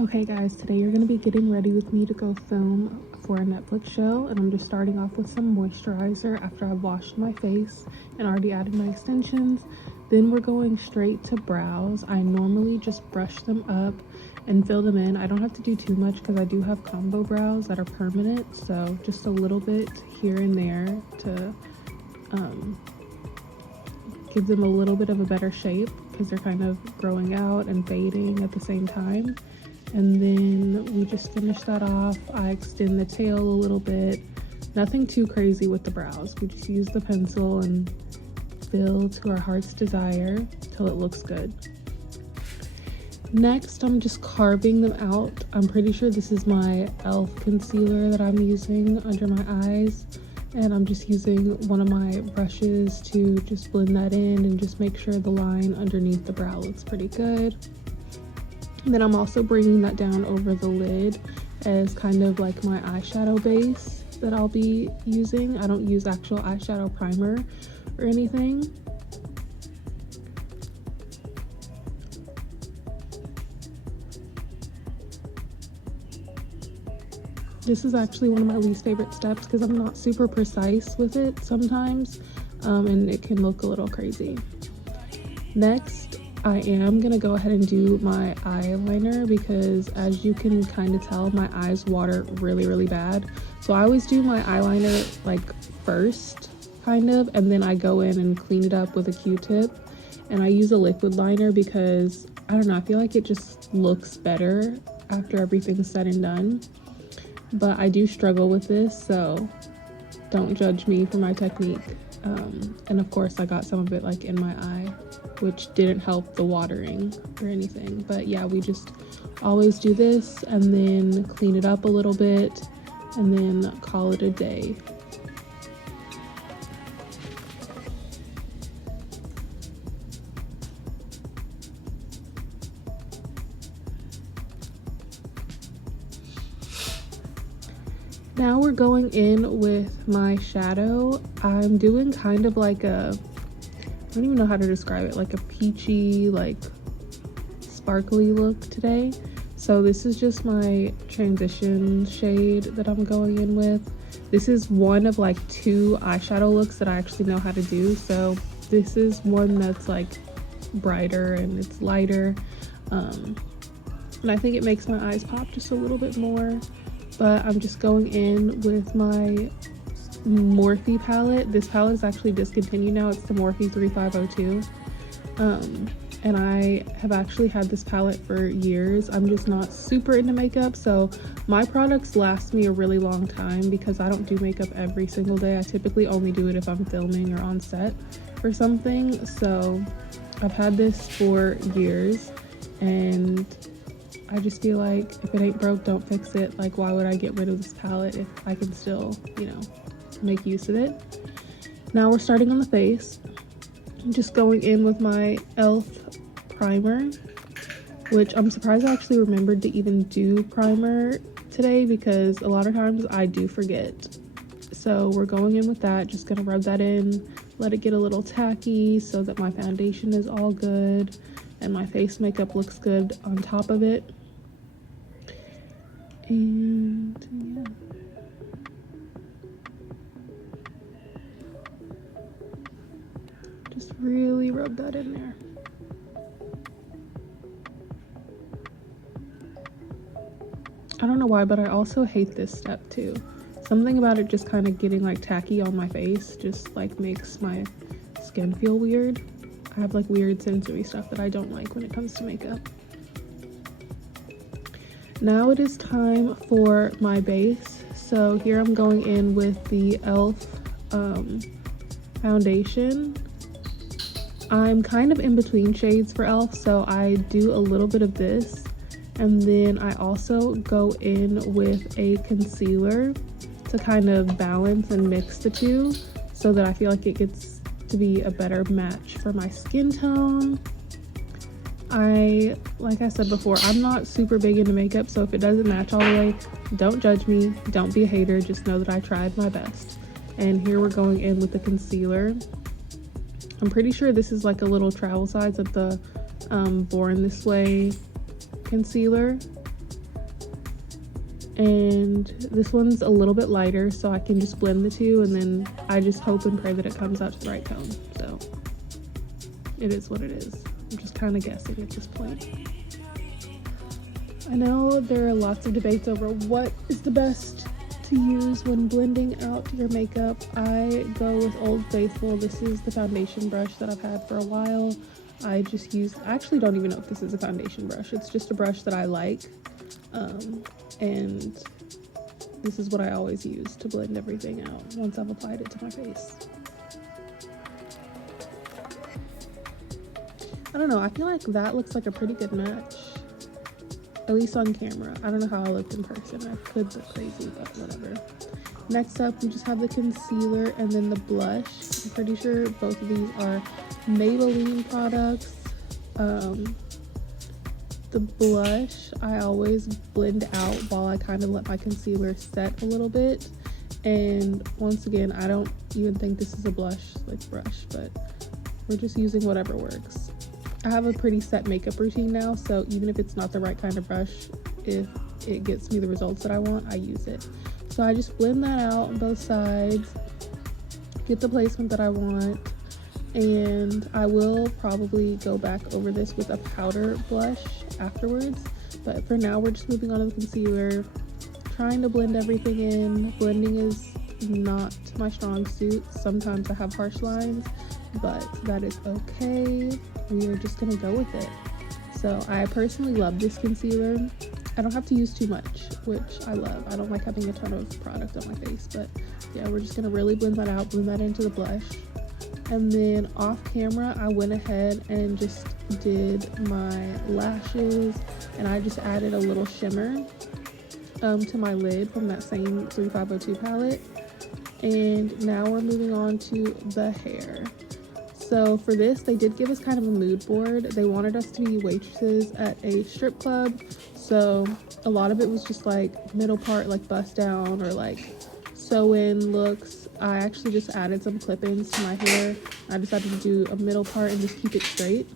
Okay guys, today you're going to be getting ready with me to go film for a Netflix show, and I'm just starting off with some moisturizer after I've washed my face and already added my extensions. Then we're going straight to brows. I normally just brush them up and fill them in. I don't have to do too much because I do have combo brows that are permanent, so just a little bit here and there to give them a little bit of a better shape because they're kind of growing out and fading at the same time. And then we just finish that off. I extend the tail a little bit. Nothing too crazy with the brows. We just use the pencil and fill to our heart's desire till it looks good. Next, I'm just carving them out. I'm pretty sure this is my e.l.f. concealer that I'm using under my eyes. And I'm just using one of my brushes to just blend that in and just make sure the line underneath the brow looks pretty good. And then I'm also bringing that down over the lid as kind of like my eyeshadow base that I'll be using. I don't use actual eyeshadow primer or anything. This is actually one of my least favorite steps because I'm not super precise with it sometimes, and it can look a little crazy. Next, I am gonna go ahead and do my eyeliner because, as you can kind of tell, my eyes water really bad. So I always do my eyeliner like first, kind of, and then I go in and clean it up with a Q-tip. And I use a liquid liner because, I don't know, I feel like it just looks better after everything's said and done. But I do struggle with this, so don't judge me for my technique. And of course I got some of it like in my eye, which didn't help the watering or anything. But yeah, we just always do this and then clean it up a little bit and then call it a day. Now we're going in with my shadow. I'm doing kind of like a, I don't even know how to describe it, like a peachy, like sparkly look today. So this is just my transition shade that I'm going in with. This is one of like 2 eyeshadow looks that I actually know how to do. So this is one that's like brighter and it's lighter. And I think it makes my eyes pop just a little bit more. But I'm just going in with my Morphe palette. This palette is actually discontinued now. It's the Morphe 3502. And I have actually had this palette for years. I'm just not super into makeup, so my products last me a really long time because I don't do makeup every single day. I typically only do it if I'm filming or on set or something. So I've had this for years, and I just feel like if it ain't broke, don't fix it. Like, why would I get rid of this palette if I can still, you know, make use of it? Now we're starting on the face. I'm just going in with my e.l.f. primer, which I'm surprised I actually remembered to even do primer today because a lot of times I do forget. So we're going in with that, just gonna rub that in, let it get a little tacky so that my foundation is all good and my face makeup looks good on top of it. And yeah. Just really rub that in there. I don't know why, but I also hate this step too. Something about it just kind of getting like tacky on my face just like makes my skin feel weird. I have like weird sensory stuff that I don't like when it comes to makeup. Now it is time for my base. So here I'm going in with the e.l.f. Foundation. I'm kind of in between shades for e.l.f. so I do a little bit of this, and then I also go in with a concealer to kind of balance and mix the two so that I feel like it gets to be a better match for my skin tone. Like I said before, I'm not super big into makeup, so if it doesn't match all the way, don't judge me, don't be a hater, just know that I tried my best. And here we're going in with the concealer. I'm pretty sure this is like a little travel size of the Born This Way concealer. and this one's a little bit lighter, so I can just blend the two, and then I just hope and pray that it comes out to the right tone. So it is what it is. I'm just kind of guessing at this point. I know there are lots of debates over what is the best to use when blending out your makeup. I go with Old Faithful. This is the foundation brush that I've had for a while. I actually don't even know if this is a foundation brush. It's just a brush that I like. And this is what I always use to blend everything out once I've applied it to my face. I don't know, I feel like that looks like a pretty good match, at least on camera. I don't know how I looked in person. I could look crazy, but whatever. Next up, we just have the concealer and then the blush. I'm pretty sure both of these are Maybelline products. The blush, I always blend out while I kind of let my concealer set a little bit. And once again, I don't even think this is a blush brush, but we're just using whatever works. I have a pretty set makeup routine now, so even if it's not the right kind of brush, if it gets me the results that I want, I use it. So I just blend that out on both sides, get the placement that I want, and I will probably go back over this with a powder blush afterwards. But for now, we're just moving on to the concealer, trying to blend everything in. Blending is not my strong suit. Sometimes I have harsh lines, but that is okay. We are just gonna go with it. So I personally love this concealer. I don't have to use too much, which I love. I don't like having a ton of product on my face, but yeah, we're just gonna really blend that out, blend that into the blush. And then off camera, I went ahead and just did my lashes, and I just added a little shimmer to my lid from that same 3502 palette. And now we're moving on to the hair. So for this, they did give us kind of a mood board. They wanted us to be waitresses at a strip club. So a lot of it was just like middle part, like bust down or like sew in looks. I actually just added some clip-ins to my hair. I decided to do a middle part and just keep it straight.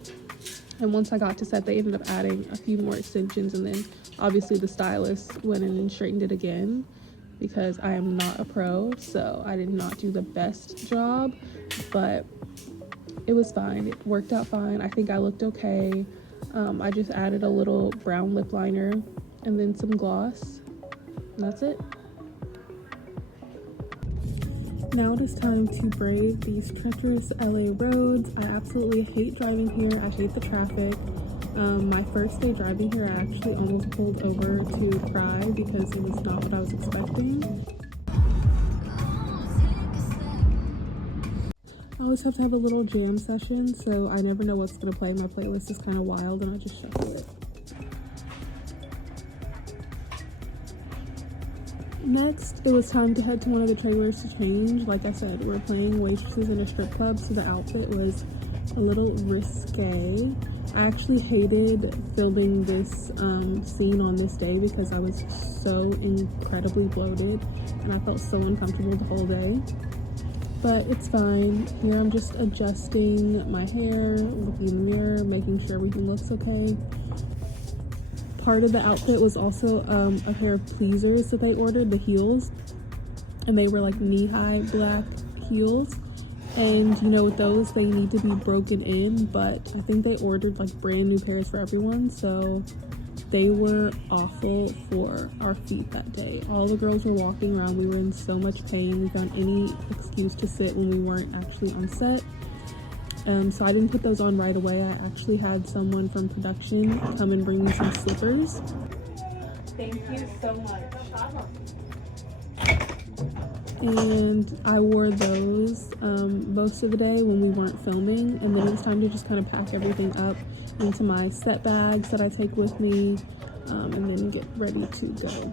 And once I got to set, they ended up adding a few more extensions, and then obviously the stylist went in and straightened it again because I am not a pro, so I did not do the best job, but it was fine. It worked out fine. I think I looked okay. I just added a little brown lip liner and then some gloss, and that's it. Now it is time to brave these treacherous LA roads. I absolutely hate driving here. I hate the traffic. My first day driving here, I actually almost pulled over to cry because it was not what I was expecting. I always have to have a little jam session, so I never know what's gonna play. My playlist is kind of wild and I just shuffle it. Next, it was time to head to one of the trailers to change. Like I said, we're playing waitresses in a strip club, so the outfit was a little risque. I actually hated filming this scene on this day because I was so incredibly bloated and I felt so uncomfortable the whole day. But it's fine. Here I'm just adjusting my hair, looking in the mirror, making sure everything looks okay. Part of the outfit was also a pair of pleasers that they ordered, the heels, and they were like knee-high black heels. And you know, with those, they need to be broken in, but I think they ordered like brand new pairs for everyone, so they were awful for our feet that day. All the girls were walking around. We were in so much pain. We found any excuse to sit when we weren't actually on set. So I didn't put those on right away. I actually had someone from production come and bring me some slippers. Thank you so much. And I wore those most of the day when we weren't filming, and then it was time to just kind of pack everything up into my set bags that I take with me, and then get ready to go.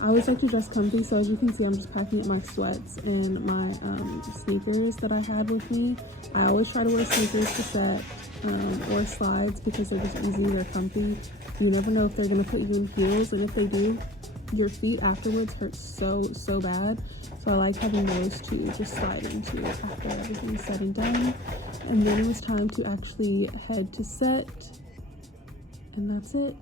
I always like to dress comfy, so as you can see, I'm just packing up my sweats and my sneakers that I had with me. I always try to wear sneakers to set, or slides, because they're just easy, they're comfy. You never know if they're gonna put you in heels, and if they do, your feet afterwards hurt so bad. So I like having those to just slide into after everything's said and done. And then it was time to actually head to set, and that's it.